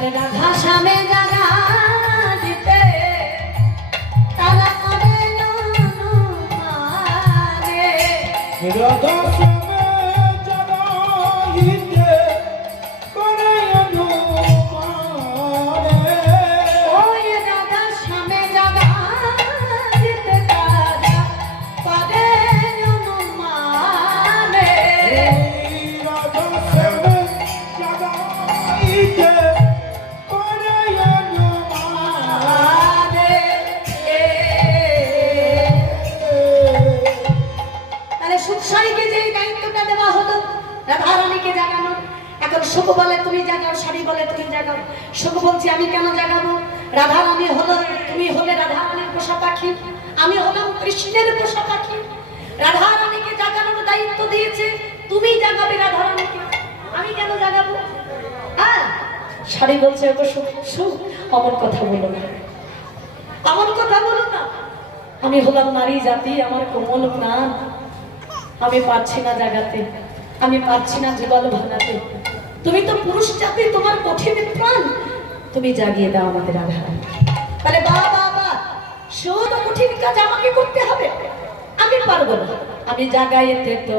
আরে রাধা শ্যামে জাগা দিতে তারা করে মানে রাধা শ্যামে জাগা দিতে করে মানে ওই রাধা শ্যামে জাগা দিতে তারা করে মানে রাধা শ্যামে জাগা দিতে করে মানে তাহলে সুখসারীকে যে দায়িত্বটা দেওয়া হলো রাধারানীকে জাগানো, এখন সুখ বলে তুমি জাগাও, সারি বলে তুমি জাগাও। সুখ বলছি আমি কেন জাগাবো? রাধারানী হলো, তুমি হলে রাধারানীর পোষা পাখি, আমি হলাম কৃষ্ণের পোষা পাখি। রাধারানীকে জাগানোর দায়িত্ব দিয়েছে, তুমি জাগাবে রাধারানীকে, আমি কেন জাগাবো? হ্যাঁ, সারি বলছে ওগো সুখ, সুখ অমন কথা বলো না, এমন কথা বলো না। আমি হলাম নারী জাতি, আমার কোমল প্রাণ, আমি পারছি না জাগাতে, আমি পারছি না যুগল ভাঙাতে। তুমি তো পুরুষ জাতি, তোমার কঠিন প্রাণ, তুমি জাগিয়ে দাও আমাদের আধার। তাহলে বাবা শুধু কঠিন কাজ আমাকে করতে হবে, আমি পারবো না। আমি জাগাইতে তো